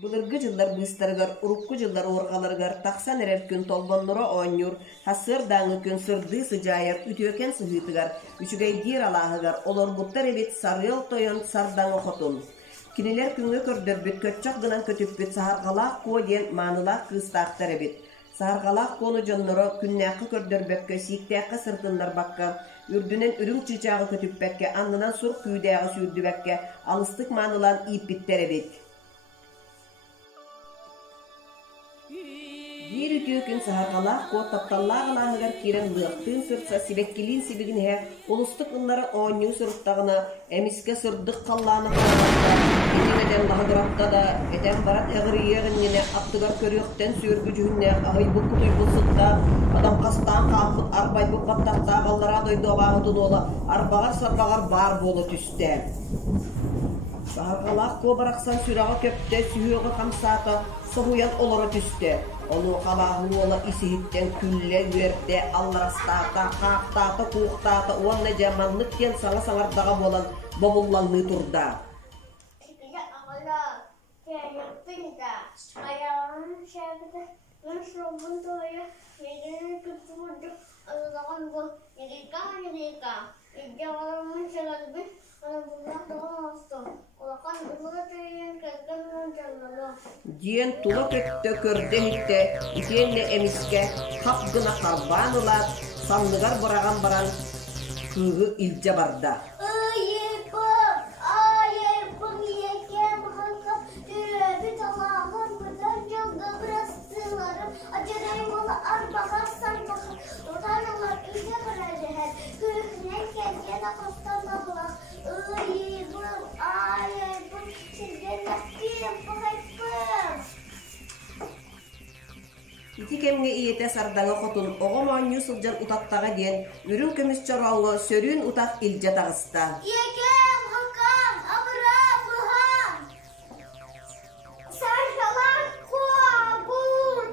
Bulurgu жыллар быстарыгар, урукку жыллар орғаларыгар, тақсан әрер күн толбоннора оңюр, хасыр даңы күн сырды сыжайыр, үтөкен сыхытыгар, үчүгай дир алағыгар, олор буттар эбит сарыл тойон сардаңы хотун. Кинелер күнгө көрдөрбүт, көтчок гынан көтүппүт, сахаргалақ ко ден манылақ кыстақтар эбит. Сахаргалақ кону жонноро күннәқы көрдөрбөккө, сиктәқы сыртындар бакка, үрдүнен үрүң чычагы көтүппәкке, аннынан сур күйдәгы сүйрдүбәкке, алыстык манылан иппиттер эбит. Дир үтүү күн сахаргалақ ко тапталлағылағыгар кирен лыктын сыртса сибеккилин сибигинhe улустук ыллары оонью сырттагына эмиске сырдык қалланы қалланында этемеден лахадырапта да этем барат эгриегинне аптыгар көрүөктен сүйөргү жүгүнне айбу кутуйбу сытта адам кастаан каамбыт арбайбу каттакта каллара дойду абагытын ола арбагар сарбагар бар болу түсте. Сахаргалақ ко бараксан сүрага көпте сүйөөгө камсаата соһуян олоро түсте. Onu kalahı ola isihitten külle verdi, allarastata, kaktata, kuktata, onunla camanlık diyen sana sanardağa bolan babullanlığı turda. Ya Allah, yaptın da, ayağımın şerdi, nasıl bundoyu, yerini tuturduk, Allah'ın bu, yedika, yedikalarımın şerdi, Диен тула көттө көрдехитте, итенне эмиске хапгына харбаныла, санныгар бараган баран кыгы илже барда. Итикемге иете сардаңы хотун оғым оңю сылжан утаттаға ден, үрін көміс чорауғы сөрін утақ илже тағыста. Екем, хакам, абыра, бұхан! Саршалар қуағын!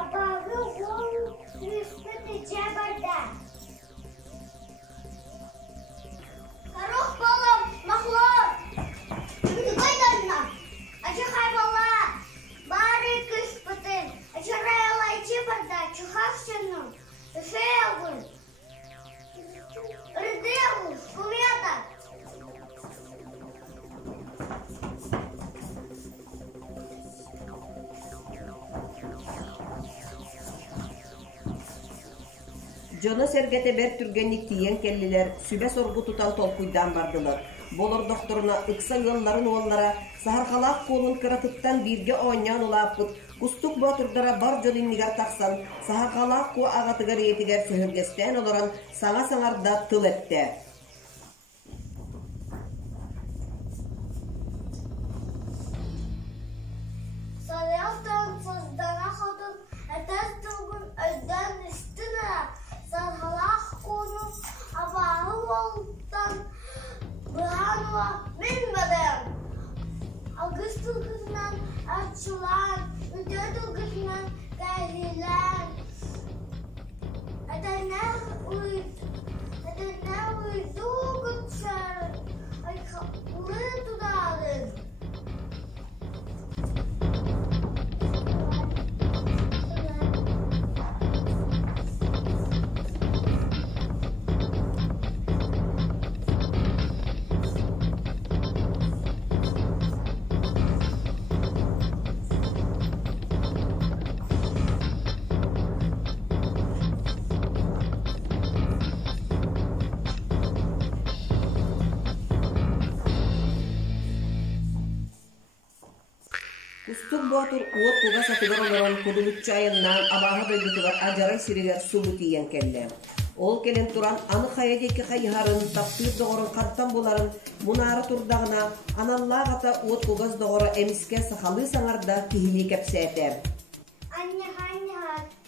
Абағы оң үспіті жабарда. Қарық болым, мақлор! Acı hayvanlar, bari kıspıtın, acı rayalayıcı barda, çuhaksınım, üfeğin, ırdığı, kumyata. Jona sergete ber türgenlik tiyen kelliler, sübe sorgu tutan tolkuydan bardılar. Болор докторуна ыкса ылларын уоллара сахаргалақ колун кыратыттан бирге ооньян улааппыт кустук батырдара бар жолиннигар таксан сахаргалақ ко агатыгар етигер сөһөргестен олорон саңа саңарда тыл этте. Саляқтан создана ходун этес тугун өйдөн үстүнө сахаргалақ колун абағы болтан Быханова bilmedim. Ağız tulgusundan açılan, üdü tulgusundan geldiler. Edene uydu kutser, ayaklı tutarın. Кустук батыр уот туга сатыгар олорон кудулуччу айыннан абаға бөлбүтүгар ажарай сиригер субу тиен келле. Ол келен туран аны хайадеки хайхарын, таптыр доғорын қаттан боларын, мунары турдағына аналлағата уот тугаз доғора эмиске сахалы саңарда кихини кепсетер. Anne,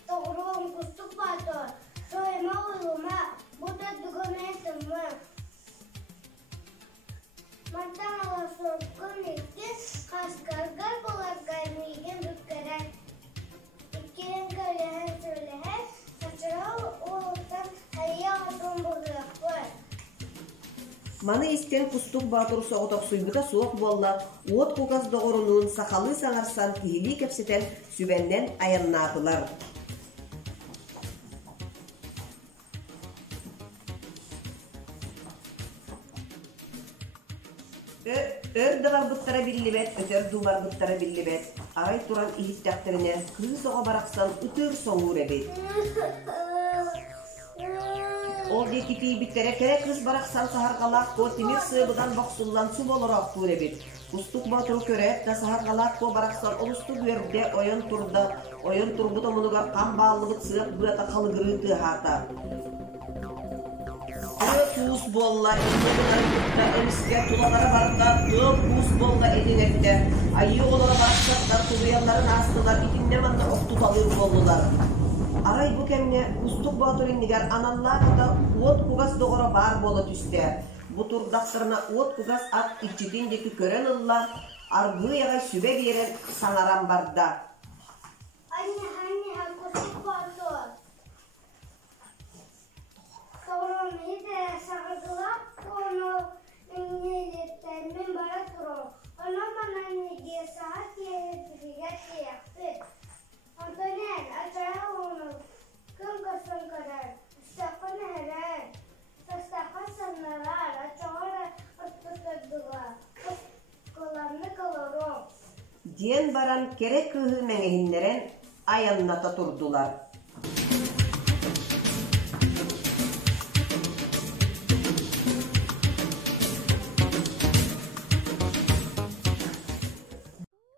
doğruğum kustuk batır. Soyma uyuma, bu da dokumentim mi? Mantan ala sorgun etti, kaskargar bolak gaymiyken bükkeren. İkilin gölehen söyleher, saçıra oğuldan hayya adın buluyor. Маны истен Кустук Батыр соғытық суйбыта суық болла, от кукас доғырынуын сақалы саңарсан тихили кепсетен сүбәннен аяннатылар. Өрдіғар бұттара биллибет, өтер дулар бұттара биллибет. Арай туран ихиттәқтеріне кыз соға барақсан үтір соңур әбет. Ол декити биттере кере кыз барақсан сахарғалақ ко темир сыбыдан бақсуллан су болырақ тур әбет. Кустук Батыр көрет та сахарғалақ ко барақсан олысту көрде ойын турбут омынығар қам бағылығыт сығық бұята қалығырыты хата. Кус болла, эмиске тулалары барда, кус болла эденекте. Айы олары барақсаттар, тулуянларын астылар, итинне манда оқтуталыр болдылар. Арай bu kemne Kustук Батырын нигер аналлағыда от кугас доғыра бар болы түсте. Бұ турдақтарына от кугас ат итчетіндекі көрен ұлла, арғы яғай сүбе берен саңаран барда. Kustук Батыр. Sorunu da sargılar konu İngilizlerden bana durur. Ona bana ne saat yeri yaptı. Antonel aşağı onu kım kasım kadar sakın her sakın sanırlar aşağı attılar. Kolanı kalırım. Diyen baran kerek kıhı menehinleren ayannata turdular.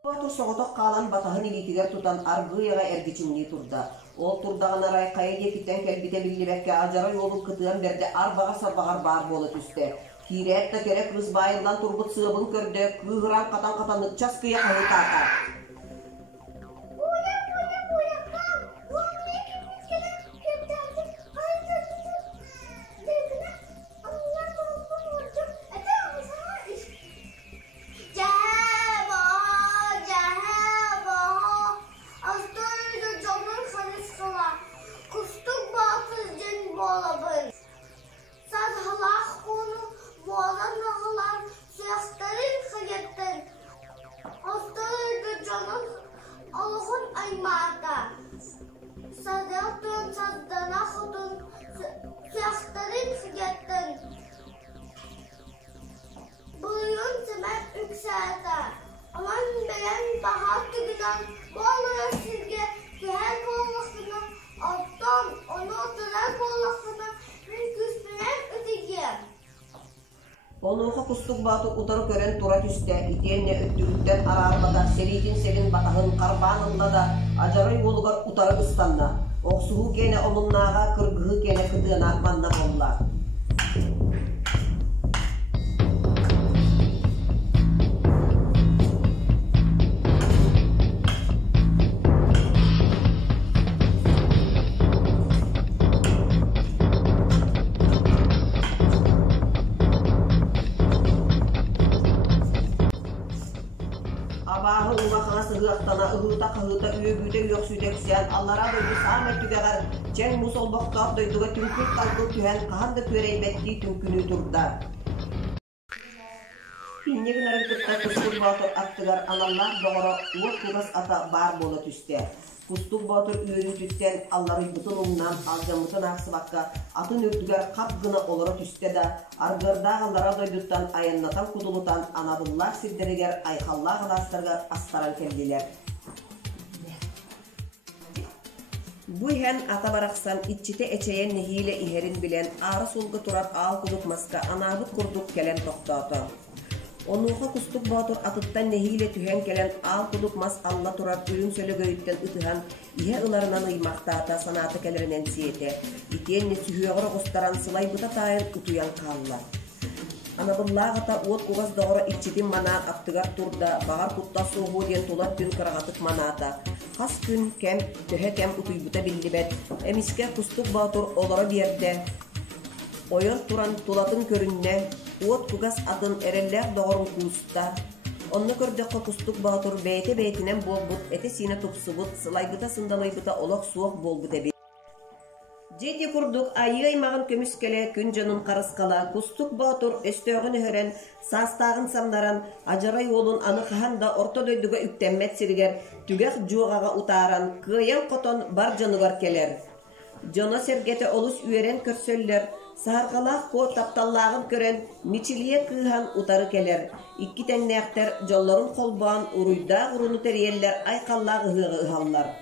Батыр соғытық қалан батағын илетігер тұтан арғыяға әргечінне тұрда. Ол тұрдағын арай қайыде кеттен кәлбіте білілебәкке ажарай олын күтіған берде арбаға сарбағар бар болы түсті. Киретті керек рыз байылдан тұрбыт сығыбын көрді, күғыран қатан ұтчас күйе қауы тата. Onuğa Kustук Батыр utarı kören tura tüste, itenle öttürükten ararbada, selin batağın karbanında da acarı yolugar utarı ıstanna. Oksuğu kene omunnağa, kırgığı kene kıdığına manna bolla. Abahı uğaxana sığıqtana, ıhıta üyöbüde yoxsüydeksen, Allara döydü sağmet tügeğer, cen musol boqtaq döydüge tünkür talqı tühen, qahandı töreybetti tünkünü turda. Pinne günarı kıtta Kustук Батыр attıgar anallar doğru uğur kugas ata bar bola tüste. Kustук Батыр üyörü tüsten, Alları bıtın umnan, alcamıtın aqsı bakka, atın ürtüger qap gına olara tüste da, argırdağalara doyduttan, ayannatan kudulutan, anadıllar sirderiger, ayxallar alastargar astaran keldiler. Bu hen ata baraqsan, itçite eçeyen nehiyle iherin bilen, ağrı sulgı turat ağ kuduk maska, anabıt kurduk kelen toqtata. Onuğa Kustук Батыр atıttan nehiyle tühen kelen ağ kuduk mas alla turat ürün söyle göyütten ıtıhan, ihe ılarından ıymaqtata sanatı kelerinden siyete, itenni sühüğüğüre gustaran sılay bıta tayın utuyan kalla. Anadılağıta uot kuğaz doğru iççitin manağın attıgar turda, bağır kutta soğuğu diyen tulat gün kırağatık manağıta. Kas gün kem, töhe kem utuybuta billibet, emiske Kustук Батыр olara berde. Oyun turan tulatın körünne, uot kuğaz adın ereller doğrun kuusta. Onu kördüqqa Kustук Батыр beytinen bolbut, ete sine tupsubut, sılaybıta sındalaybıta olaq suaq bolbut ebi. Жети курдук айы аймағын көміскеле күн жонун қарысқала кустук батур өстөғін өрен састағын самнаран ажарай олун аны қағанда орто дөйдігі үктенмет сиргер түгек жуғаға утаран кыйыл қотон бар жонугар келер. Жоно сергете олус үйерен көрсөллер, сарғалақ ко тапталлағын көрен мичилие кыйхан утары келер. Икки тәңнәқтер жолларын қолбан уруйда ғыруну терьеллер айқаллағы ғығы ұхаллар.